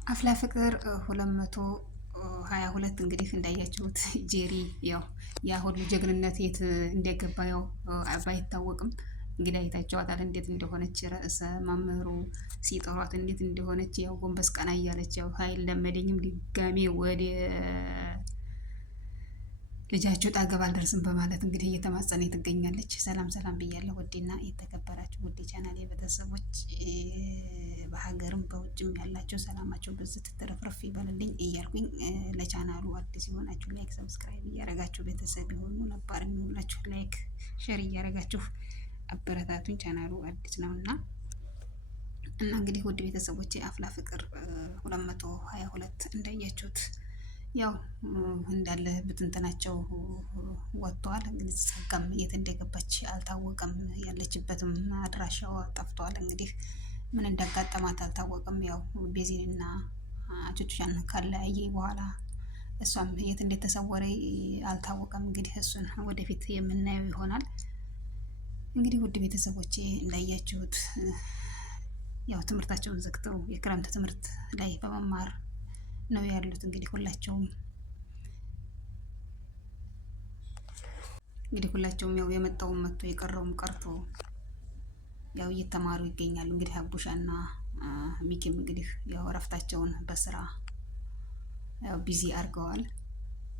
አፍላ ፍቅር 222 እንግዲህ እንዳያችሁት ጄሪ ያው ያ ሁሉ ጀግንነት የት እንደገባ ያው ባይታወቅም እንግዲህ አይታችኋታል እንዴት እንደሆነች ርዕሰ መምህሩ ሲጠሯት እንዴት እንደሆነች ያው ጎንበስ ቀና እያለች ያው ኃይል ለመደኝም ድጋሜ ወደ ልጃችሁ ጣገብ አልደርስም በማለት እንግዲህ እየተማጸነ ትገኛለች። ሰላም ሰላም ብያለሁ ውዴና የተከበራችሁ ውዴ ቻናሌ ቤተሰቦች በሀገርም በውጭም ያላችሁ ሰላማችሁ በዚህ ትተረፍረፍ ይበልልኝ እያልኩኝ ለቻናሉ አዲስ የሆናችሁ ላይክ ሰብስክራይብ እያረጋችሁ ቤተሰብ የሆኑ ነባር የሚሆናችሁ ላይክ ሼር እያረጋችሁ አበረታቱኝ። ቻናሉ አዲስ ነውና እና እንግዲህ ውድ ቤተሰቦቼ አፍላ ፍቅር 222 እንዳያችሁት ያው እንዳለ ብትንትናቸው ወጥቷል። እንግዲህ ጸጋም የት እንደገባች አልታወቀም። ያለችበትም አድራሻዋ ጠፍቷል። እንግዲህ ምን እንዳጋጠማት አልታወቀም። ያው ቤዚንና ቹቹሻን ካለያየ በኋላ እሷም የት እንደተሰወረ አልታወቀም። እንግዲህ እሱን ወደፊት የምናየው ይሆናል። እንግዲህ ውድ ቤተሰቦቼ እንዳያችሁት ያው ትምህርታቸውን ዘግተው የክረምት ትምህርት ላይ በመማር ነው ያሉት። እንግዲህ ሁላቸውም ያው የመጣውን መጥቶ የቀረውም ቀርቶ ያው እየተማሩ ይገኛሉ። እንግዲህ አቡሻና ሚኪም እንግዲህ ያው እረፍታቸውን በስራ ያው ቢዚ አድርገዋል።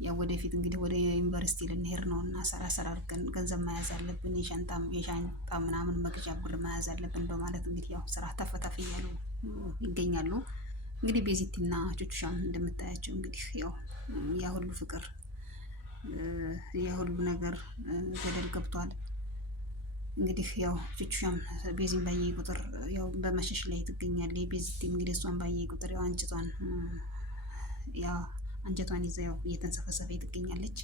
ያው ወደፊት እንግዲህ ወደ ዩኒቨርሲቲ ልንሄድ ነው እና ሰራ አድርገን ገንዘብ መያዝ አለብን፣ የሻንጣ ምናምን መግዣ ብር መያዝ አለብን በማለት እንግዲህ ያው ስራ ተፈታፊ እያሉ ይገኛሉ። እንግዲህ ቤዚቲና ቹቹሻም እንደምታያቸው እንግዲህ ያው ያ ሁሉ ፍቅር ያ ሁሉ ነገር ገደል ገብቷል። እንግዲህ ያው ቹቹሻም ቤዚን ባየ ቁጥር ያው በመሸሽ ላይ ትገኛለች። ቤዚቲ እንግዲህ እሷን ባየ ቁጥር ያው አንጀቷን ይዛ ያው እየተንሰፈሰፈ ትገኛለች።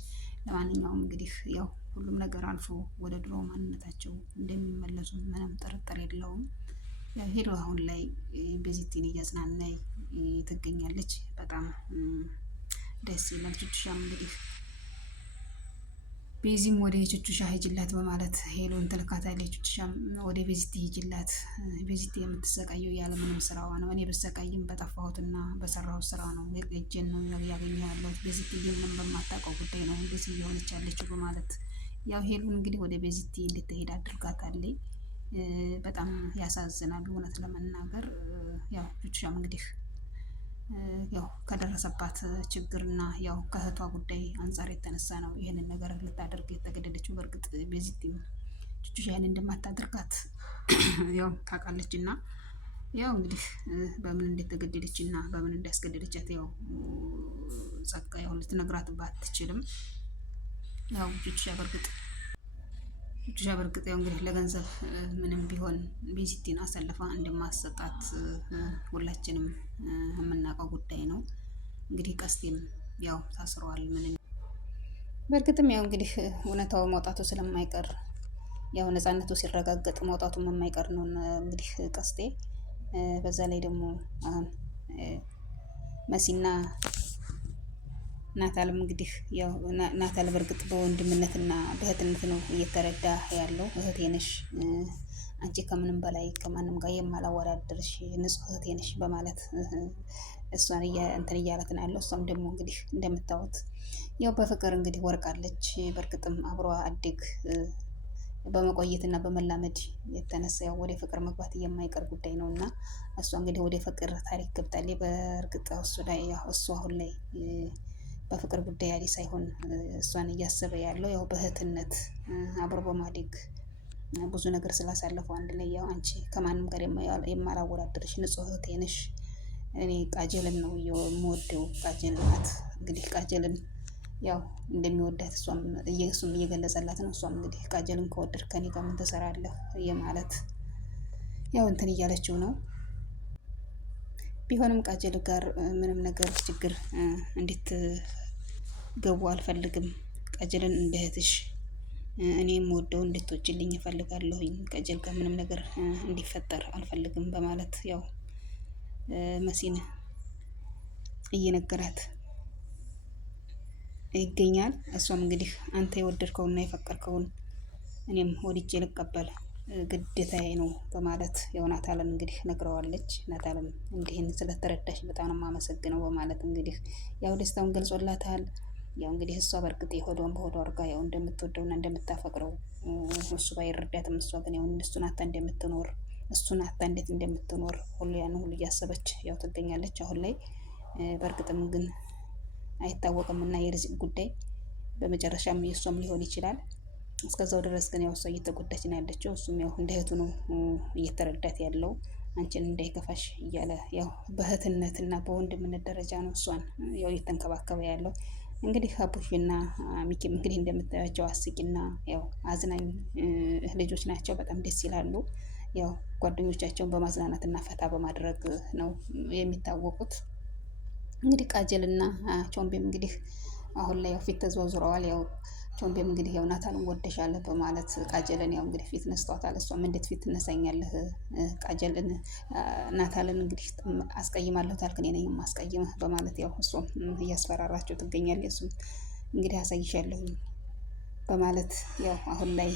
ለማንኛውም እንግዲህ ያው ሁሉም ነገር አልፎ ወደ ድሮ ማንነታቸው እንደሚመለሱ ምንም ጥርጥር የለውም። ሄዶ አሁን ላይ ቤዚቲን እያጽናና ትገኛለች። በጣም ደስ ይላል። ቹቹሻም እንግዲህ ቤዚም ወደ ቹቹሻ ሂጅላት በማለት ሄሎን ትልካታለች። ቹቹሻም ወደ ቤዚቲ ሂጅላት፣ ቤዚቲ የምትሰቃየው ያለምንም ስራዋ ነው። እኔ በሰቃይም በጠፋሁትና በሰራሁት ስራ ነው እጄን ነው ያገኘ ያለሁት። ቤዚቲ ምንም በማታውቀው ጉዳይ ነው እንደዚህ እየሆነች ያለችው በማለት ያው ሄሉን እንግዲህ ወደ ቤዚቲ እንድትሄድ አድርጋታለች። በጣም ያሳዝናል እውነት ለመናገር። ያው ቹቹሻም እንግዲህ ያው ከደረሰባት ችግርና ያው ከእህቷ ጉዳይ አንጻር የተነሳ ነው ይህንን ነገር ልታደርግ የተገደደችው። በእርግጥ ቤዚቲም ቹቹሻ ያንን እንደማታደርጋት ያው ታውቃለች እና ያው እንግዲህ በምን እንደተገደደች እና በምን እንዳስገደደቻት ያው ጸጋ ያው ልትነግራት ባትችልም ያው ቹቹሻ በእርግጥ ያው እንግዲህ ለገንዘብ ምንም ቢሆን ቤዚቲን አሳልፋ እንደማሰጣት ሁላችንም የምናውቀው ጉዳይ ነው። እንግዲህ ቀስቴም ያው ታስረዋል። በእርግጥም ያው እንግዲህ እውነታው መውጣቱ ስለማይቀር ያው ነፃነቱ ሲረጋገጥ መውጣቱም የማይቀር ነው። እንግዲህ ቀስቴ በዛ ላይ ደግሞ አሁን መሲና ናታልም እንግዲህ ያው ናታል በእርግጥ በወንድምነትና በእህትነት ነው እየተረዳ ያለው። እህቴ ነሽ አንቺ ከምንም በላይ ከማንም ጋር የማላወዳደርሽ ንጹህ እህቴ ነሽ በማለት እሷን እንትን እያላት ነው ያለው። እሷም ደግሞ እንግዲህ እንደምታዩት ያው በፍቅር እንግዲህ ወርቃለች። በእርግጥም አብሮ አደግ በመቆየትና በመላመድ የተነሳ ያው ወደ ፍቅር መግባት የማይቀር ጉዳይ ነው እና እሷ እንግዲህ ወደ ፍቅር ታሪክ ገብታለች። በእርግጥ እሱ አሁን ላይ በፍቅር ጉዳይ ያለ ሳይሆን እሷን እያሰበ ያለው ያው በእህትነት አብሮ በማደግ ብዙ ነገር ስላሳለፈው አንድ ላይ ያው አንቺ ከማንም ጋር የማላወዳደርሽ ንጹህ እህቴ ነሽ። እኔ ቃጀልን ነው የምወደው። ቃጀል ናት እንግዲህ ቃጀልን ያው እንደሚወዳት እሱም እየገለጸላት ነው። እሷም እንግዲህ ቃጀልን ከወደድክ ከኔ ጋር ምን ትሰራለህ የማለት ያው እንትን እያለችው ነው። ቢሆንም ቃጀል ጋር ምንም ነገር ችግር እንድትገቡ አልፈልግም። ቃጀልን እንደ እህትሽ እኔም ወደው እንድትወጪልኝ እፈልጋለሁኝ። ቃጀል ጋር ምንም ነገር እንዲፈጠር አልፈልግም በማለት ያው መሲን እየነገራት ይገኛል። እሷም እንግዲህ አንተ የወደድከውና የፈቀርከውን እኔም ወድጄ ልቀበል ግዴታዬ ነው በማለት ያው ናታልን እንግዲህ ነግረዋለች። ናታልም እንዲህን ስለተረዳሽ በጣም ነው የማመሰግነው በማለት እንግዲህ ያው ደስታውን ገልጾላታል። ያው እንግዲህ እሷ በእርግጥ የሆዷን በሆዷ አድርጋ ያው እንደምትወደውና እንደምታፈቅረው እሱ ባይረዳትም እሷ ግን ያው እሱን አታ እንደምትኖር እሱን አታ እንዴት እንደምትኖር ሁሉ ያን ሁሉ እያሰበች ያው ትገኛለች አሁን ላይ። በእርግጥም ግን አይታወቅም እና የርዝቅ ጉዳይ በመጨረሻም የእሷም ሊሆን ይችላል። እስከዛው ድረስ ግን ያው እሷ እየተጎዳች ነው ያለችው። እሱም ያው እንደ እህቱ ነው እየተረዳት ያለው። አንቺን እንዳይከፋሽ እያለ ያው በእህትነትና በወንድምነት ደረጃ ነው እሷን ያው እየተንከባከበ ያለው። እንግዲህ አቡሽና ሚኪም እንግዲህ እንደምታያቸው አስቂና ያው አዝናኝ ልጆች ናቸው። በጣም ደስ ይላሉ። ያው ጓደኞቻቸውን በማዝናናትና ፈታ በማድረግ ነው የሚታወቁት። እንግዲህ ቃጀልና ቾምቤም እንግዲህ አሁን ላይ ያው ፊት ተዘዋውረዋል። ያው ቾምቤም እንግዲህ ያው ናታልን ወደሻለህ በማለት ቃጀልን ያው እንግዲህ ፊት ነስቷታል። እሷም እንዴት ፊት ትነሳኛለህ ቃጀልን ናታልን እንግዲህ አስቀይማለሁ ታልክ እኔ ነኝ የማስቀይምህ በማለት ያው እሷም እያስፈራራቸው ትገኛለች። እሱም እንግዲህ አሳይሻለሁኝ በማለት ያው አሁን ላይ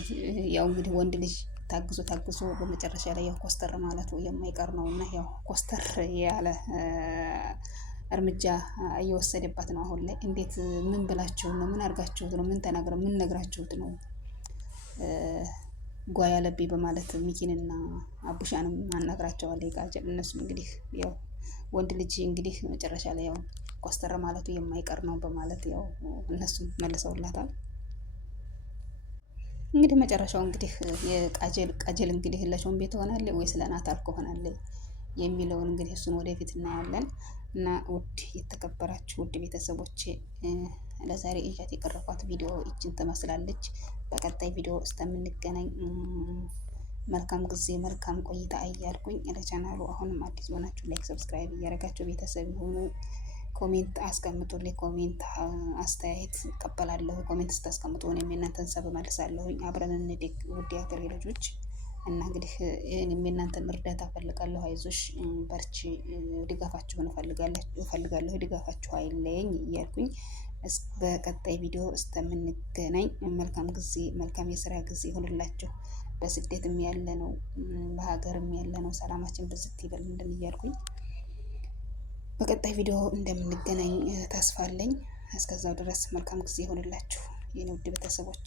ያው እንግዲህ ወንድ ልጅ ታግዞ ታግዞ በመጨረሻ ላይ ያው ኮስተር ማለቱ የማይቀር ነው እና ያው ኮስተር ያለ እርምጃ እየወሰደባት ነው አሁን ላይ። እንዴት ምን ብላችሁት ነው? ምን አድርጋችሁት ነው? ምን ተናግረው ምን ነግራችሁት ነው? ጓ ያለብኝ በማለት ሚኪንና አቡሻንም አናግራቸዋለሁ። ይቃጀል እነሱም እንግዲህ ያው ወንድ ልጅ እንግዲህ መጨረሻ ላይ ያው ኮስተር ማለቱ የማይቀር ነው በማለት ያው እነሱም መልሰውላታል። እንግዲህ መጨረሻው እንግዲህ የቃጀል እንግዲህ ለሾምቤ ትሆናለች ወይስ ለናታል ትሆናለች የሚለውን እንግዲህ እሱን ወደፊት እናያለን። እና ውድ የተከበራችሁ ውድ ቤተሰቦቼ ለዛሬ ይዣት የቀረብኳት ቪዲዮ ይችን ትመስላለች። በቀጣይ ቪዲዮ እስከምንገናኝ መልካም ጊዜ መልካም ቆይታ እያልኩኝ ለቻናሉ አሁንም አዲስ የሆናችሁ ላይክ ሰብስክራይብ እያደረጋችሁ ቤተሰብ የሆኑ ኮሜንት አስቀምጡልኝ። ኮሜንት አስተያየት እቀበላለሁ። ኮሜንት ስታስቀምጡ እኔም የእናንተን ሰብ እመልሳለሁኝ። አብረን እንደግ ውድ የሀገሬ ልጆች እና እንግዲህ እኔም የእናንተን እርዳታ እፈልጋለሁ። አይዞሽ በርቺ፣ ድጋፋችሁን እፈልጋለሁ። ድጋፋችሁ አይለየኝ እያልኩኝ በቀጣይ ቪዲዮ እስከምንገናኝ መልካም ጊዜ መልካም የስራ ጊዜ ይሆንላችሁ። በስደትም ያለ ነው በሀገርም ያለ ነው ሰላማችን ብዝት ይበልልን እያልኩኝ በቀጣይ ቪዲዮ እንደምንገናኝ ተስፋ አለኝ። እስከዛው ድረስ መልካም ጊዜ ይሆንላችሁ የኔ ውድ ቤተሰቦች።